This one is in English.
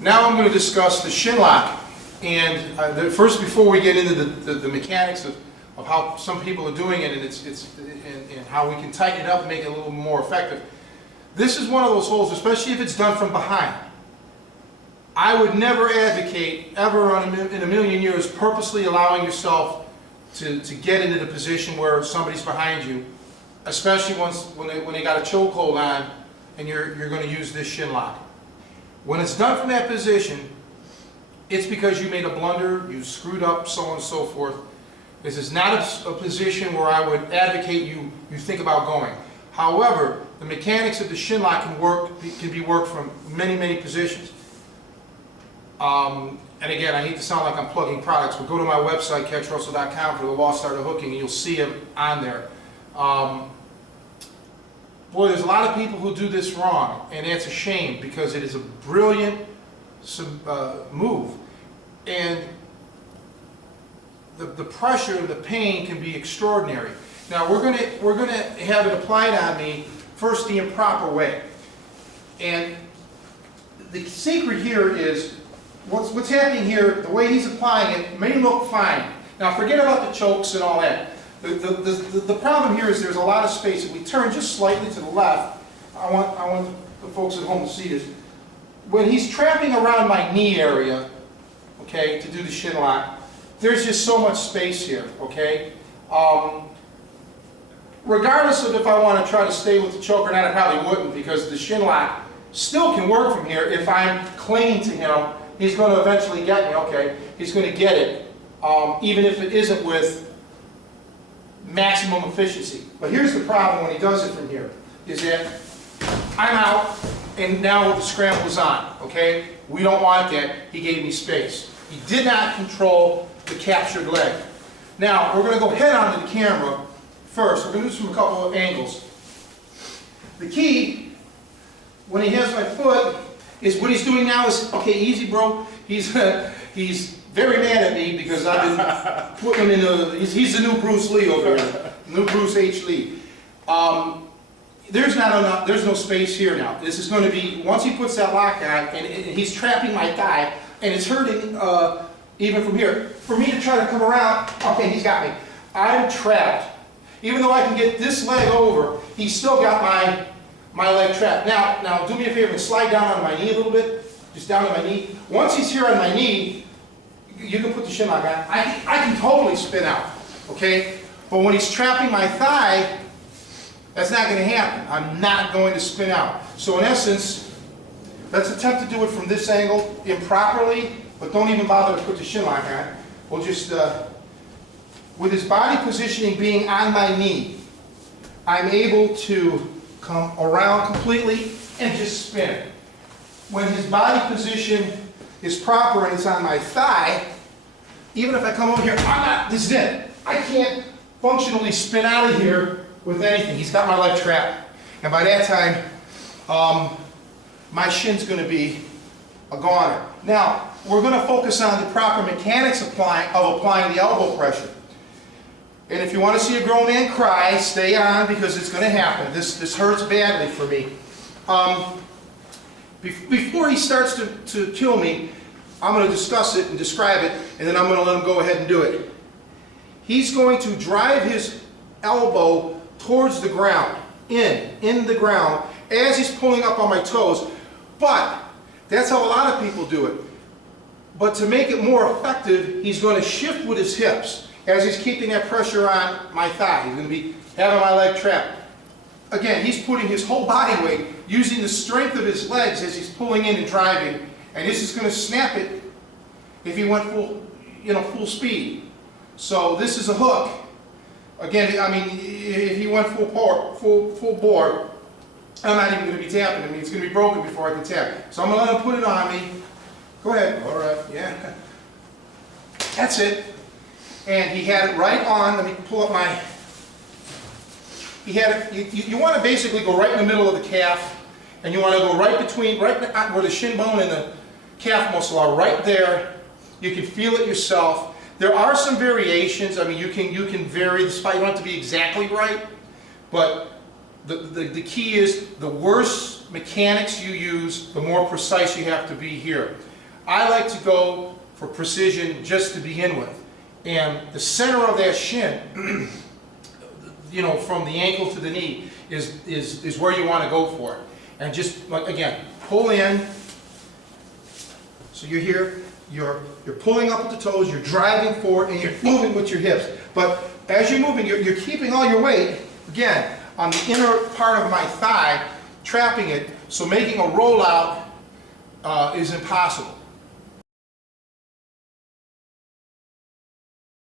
Now I'm going to discuss the shin lock. And first, before we get into the mechanics of how some people are doing it and how we can tighten it up and make it a little more effective, this is one of those holes, especially if it's done from behind. I would never advocate, ever in a million years, purposely allowing yourself to get into the position where somebody's behind you, especially when they got a chokehold on and you're going to use this shin lock. When it's done from that position, it's because you made a blunder, you screwed up, so on and so forth. This is not a position where I would advocate you think about going. However, the mechanics of the shin lock can be worked from many positions. And again, I hate to sound like I'm plugging products, but go to my website, catchrussell.com, for the Lost Art of Hooking, and you'll see them on there. Boy, there's a lot of people who do this wrong, and that's a shame because it is a brilliant move. And the pressure, the pain can be extraordinary. Now we're gonna have it applied on me first the improper way. And the secret here is what's happening here. The way he's applying it may look fine. Now forget about the chokes and all that. The problem here is there's a lot of space. If we turn just slightly to the left, I want the folks at home to see this. When he's trapping around my knee area, okay, to do the shin lock, there's just so much space here, okay? Regardless of if I want to try to stay with the choke or not, I probably wouldn't, because the shin lock still can work from here. If I'm clinging to him, he's going to eventually get me, okay? He's going to get it, even if it isn't with maximum efficiency. But here's the problem when he does it from here, is that I'm out, and now the scramble is on, okay? We don't want that. He gave me space. He did not control the captured leg. Now, we're going to go head on to the camera first. We're going to do this from a couple of angles. The key, when he has my foot, is what he's doing now is, okay, easy, bro. He's very mad at me because I've been putting him in he's the new Bruce Lee over here, new Bruce H. Lee. There's no space here now. This is going to be, once he puts that lock on, and he's trapping my thigh, and it's hurting even from here. For me to try to come around, okay, he's got me. I'm trapped. Even though I can get this leg over, he's still got my leg trapped. Now do me a favor and slide down on my knee a little bit, just down on my knee. Once he's here on my knee, you can put the shin lock on. I can totally spin out, okay? But when he's trapping my thigh, that's not going to happen. I'm not going to spin out. So in essence, let's attempt to do it from this angle improperly, but don't even bother to put the shin lock on. We'll just, with his body positioning being on my knee, I'm able to come around completely and just spin. When his body position is proper and it's on my thigh, even if I come over here, this is it. I can't functionally spin out of here with anything. He's got my leg trapped. And by that time, my shin's going to be a goner. Now, we're going to focus on the proper mechanics of applying the elbow pressure. And if you want to see a grown man cry, stay on, because it's going to happen. This hurts badly for me. Before he starts to kill me, I'm going to discuss it and describe it, and then I'm going to let him go ahead and do it. He's going to drive his elbow towards the ground, in the ground, as he's pulling up on my toes. But that's how a lot of people do it. But to make it more effective, he's going to shift with his hips as he's keeping that pressure on my thigh. He's going to be having my leg trapped. Again, he's putting his whole body weight, using the strength of his legs as he's pulling in and driving, and this is going to snap it if he went full speed. So this is a hook. Again, I mean, if he went full bore, I'm not even going to be tapping. I mean, it's going to be broken before I can tap. So I'm going to let him put it on me. Go ahead. All right. Yeah. That's it. And he had it right on. Let me pull up my... He had it. You want to basically go right in the middle of the calf, and you want to go right between, right where the shin bone and the calf muscle are, right there. You can feel it yourself. There are some variations. I mean, you can vary the spot. You don't have to be exactly right, but the key is the worse mechanics you use, the more precise you have to be here. I like to go for precision just to begin with. And the center of that shin, you know, from the ankle to the knee, is where you want to go for it. And just, like, again, pull in. So you're here, you're pulling up with the toes, you're driving forward, and you're moving with your hips. But as you're moving, you're keeping all your weight, again, on the inner part of my thigh, trapping it, so making a rollout is impossible.